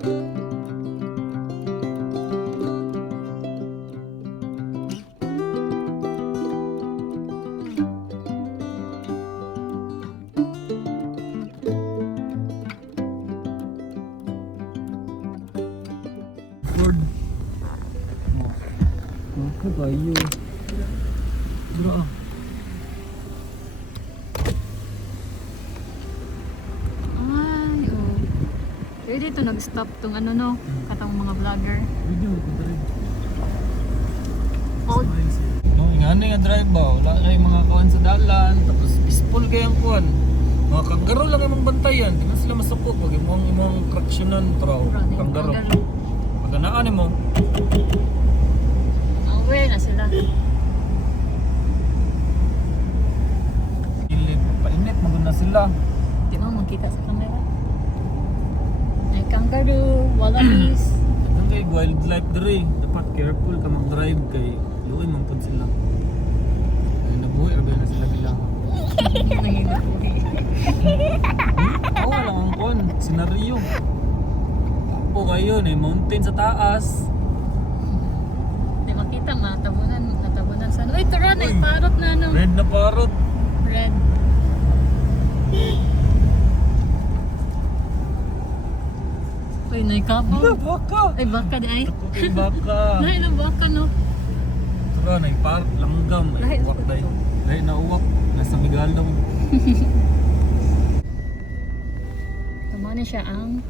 Lord. Oh, kayo. Bro. Ay, oh. Kaya dito nag-stop tong ano no, katong mga vlogger. Video ko diri. Oh, No, ingani nga drive ba? Wala kay mga kawan sa dalan, tapos peaceful kay ang kuan. Mga kanggaro lang imong bantayan, di man sila masupok pag imong traksyonan bro. Kanggaro. Pag anaan mo, aware na sila. ilip, painit maguna sila. Di mo makita sa camera. May kangaroo, wallabies. Ang kay wildlife diri, dapat careful ka mag-drive kay luoy man pud sila. Ay nabuhi ra ba na sila bilang. Oo lang ang kon, senaryo. Apo kayo, may mountain sa taas. Di makita, natabunan sa ano. Uy, tara na, parot na ano. Red na parot. Red. Uy, naikabaw. Ila, baka. Ay, baka di ay. Ako kay baka. Lahi na baka no. Tara, naiparot, langgam. Lahi Ay, na uwak ko day. dito. Lahi na uwak. Nasa Migalong. Tama na siya ang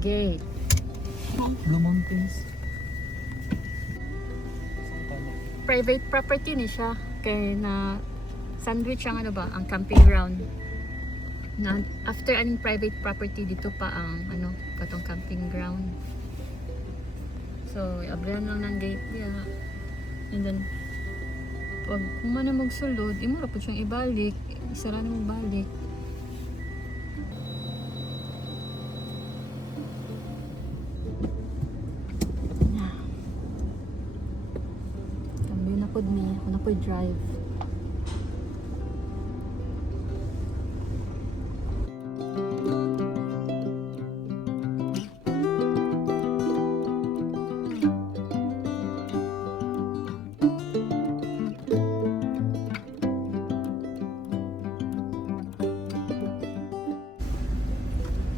gate. Blue Mountains. Private property ni siya. Kaya na sandwich ang ano ba, ang camping ground. Na, after aning private property dito pa ang ano, katong camping ground. So, ablan lang ng gate niya. And then, pag kung man na magsulod, imo ra po siyang ibalik. Isara na mong balik. Kambi na pod mi, ako pod drive.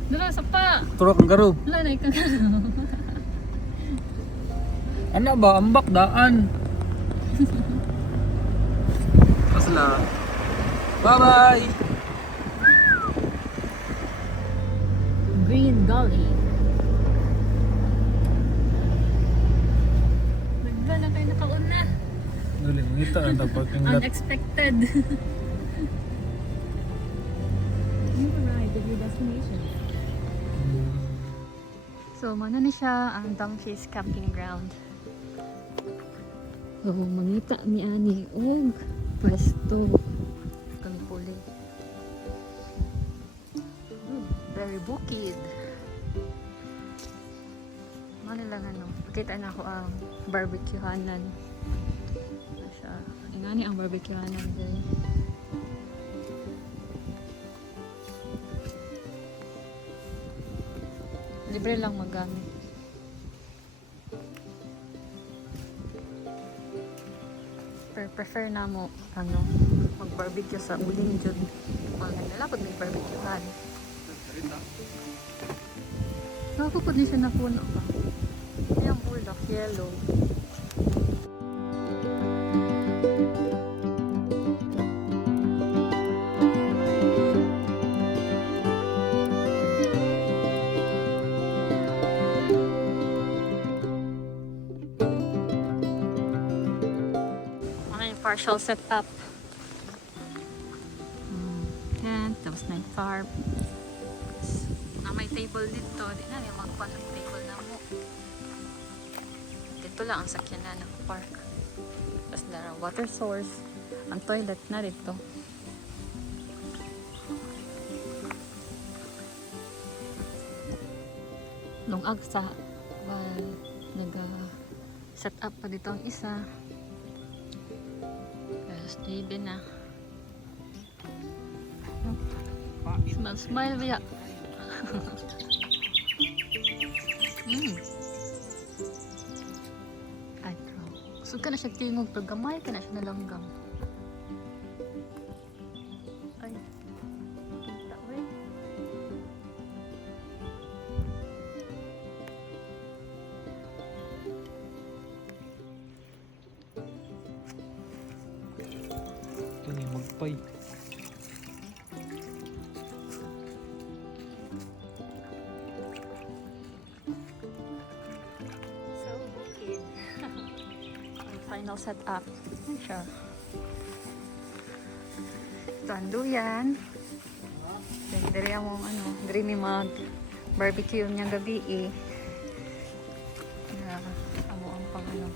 Dala sa pa. Turo kang garo. Wala na ikang Ano ba? Ambak daan. Pasla. Bye-bye! Green Gully. Nagba na kayo nakauna. Dali, mangita ang parking lot. Unexpected. You arrived at your destination. So, mana na siya ang Dongfish Camping Ground. So, mangita mi ani og pwesto. Kami puli. Very bukid. Ano lang ano, pakita na ako ang barbecuehanan. Siya, ingani ang barbecuehanan dyan. Libre lang magamit. Prefer na mo ano, mag-barbecue sa uling jud. Mga nalapod may barbecuehan. Nakakupod niya siya na puno pa. Yung bulak, yellow. Partial setup. Yan, tapos na yung farm. Na may table dito. Di na yung magpan ang table na mo. Dito lang ang sakyanan ng park. Tapos na water source. Ang toilet na dito. Lungag sa nag-set up pa dito ang isa. Stable na. Smile, smile, Bia. So ka na siya tingog, pag gamay ka na siya nalanggam. Ay, kita we. Ito niya magpay. So, bukid. Ang final setup. Yan siya. Ito ang duyan. Then, diri among ano, diri ni mag barbecue niya gabi eh. Amo ang pang ano.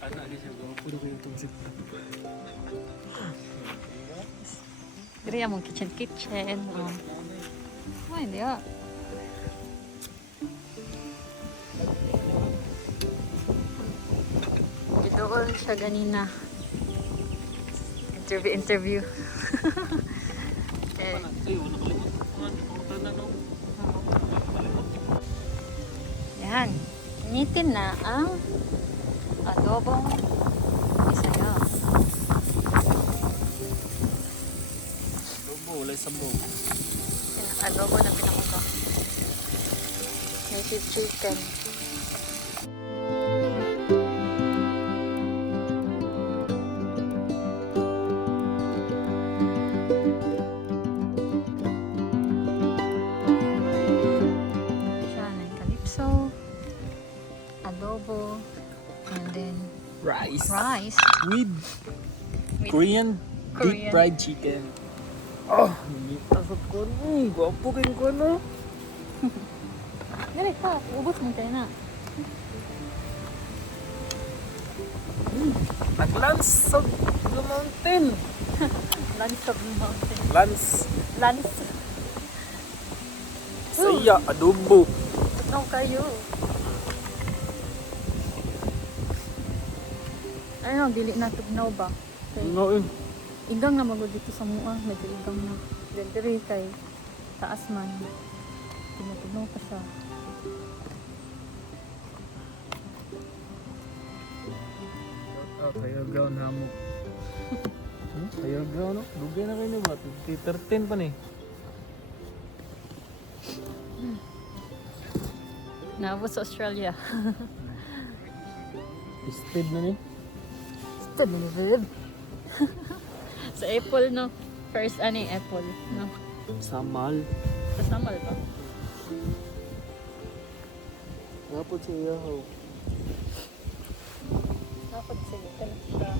Ano ali siya ko puro ko yung tungsik. Diri among kitchen. Oh. Oh, hindi ah. Doon siya ganina. Interview. Eh, Ay, wala kalimot. Ano pang na no? yan. Initin na ang adobong Bisaya. Lobo, wala sambaw. Adobo na pinakuha. Native chicken. Siya na yung calypso, adobo, and then Rice. rice. With With Korean deep Korean. fried chicken. Oh, nita sa ko. Gwapo kayo ko no. Dali pa, ubos mo tayo na. Nag-lance sa Blue Mountain. Lance of the mountain. Lance. Lance. Saya, adobo. Ikaw kayo. Ano, dili na tugnaw ba? Kay, No, eh. igang na magod dito sa mua. Medyo igang na. Then diri kay taas man. Tinatugnaw pa siya. Kaya ground hamok. Kaya ground, no? Dugay na kayo ni ba? 13 pa ni. Naabot sa Australia. Speed na ni. Stabilib. Sa Apple, no? First, ano yung Apple, no? Samal. Sa Samal pa. Kapot siya ho. Dapat sige ka na siya.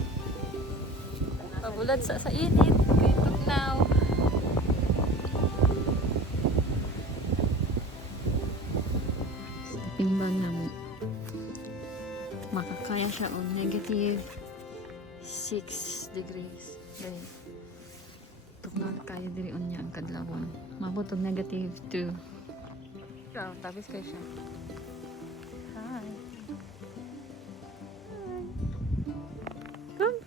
Pabulad sa init. Kay tugnaw. Timbang na mo. Makakaya siya o negative 6 degrees. Dahil tugnaw kaya diri on niya ang kadlawon. Mabot og negative 2. Wow, tapos kayo siya. Hi. Come.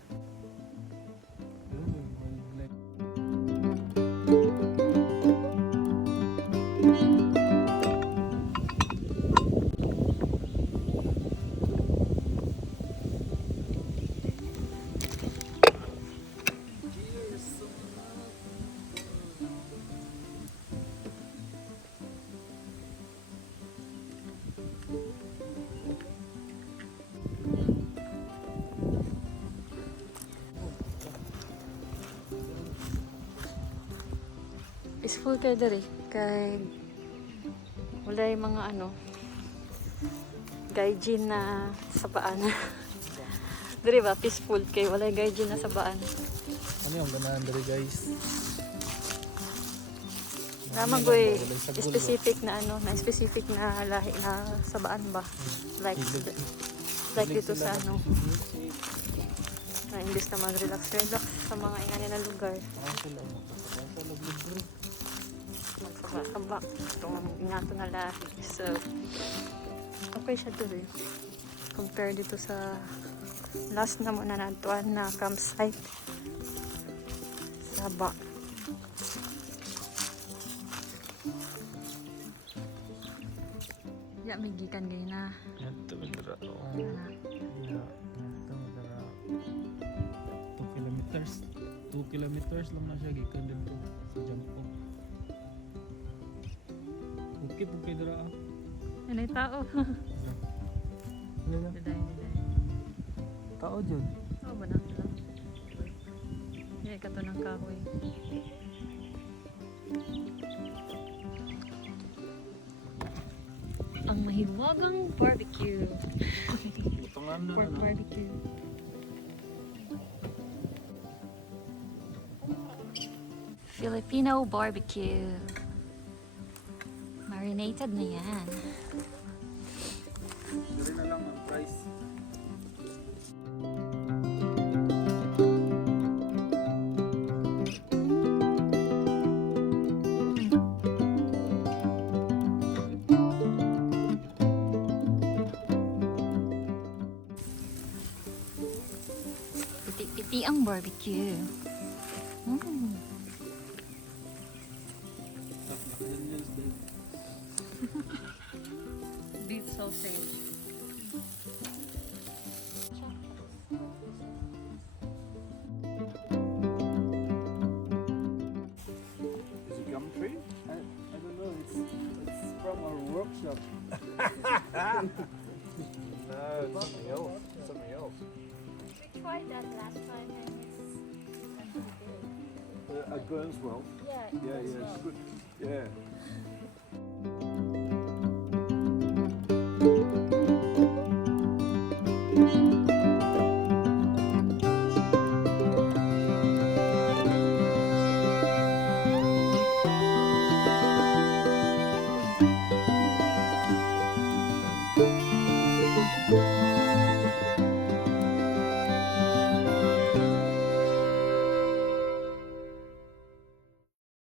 Peaceful kayo diri kay wala yung mga ano gaijin na sabaan. Diri ba peaceful kay wala yung gaijin na sabaan. Ano yung ganahan dali guys? Naman ko specific na ano, na specific na lahi na sabaan ba? Like dito sa ano, na imbis na mag-relax sa mga ingani na lugar. Magsaba-saba itong ingato na lahi. So, okay siya doon eh. Compare dito sa last na muna natuan na campsite. Saba. Ya, may gikan gay na. Yan ito madara. Oo. Wala. Yeah. Yan ito madara. 2 kilometers. 2 kilometers lang na siya. Gikan din to. Sa Jampo. Okay po kayo dara. Ano yung tao? Ano na? Diday. Tao dyan. Oo ba na sila? Hindi ka to ng kahoy. Ang mahiwagang barbecue. Butangan na Pork na. barbecue. Filipino barbecue. Marinated na yan. Dari na lang ang price. Piti-piti ang barbecue. Mm. Beef sausage. Is it gum tree? I don't know. It's from our workshop. No, it's something else. Something else. We tried that last time and it's At Burnswell. yeah, Yeah, yeah, it's good. Yeah.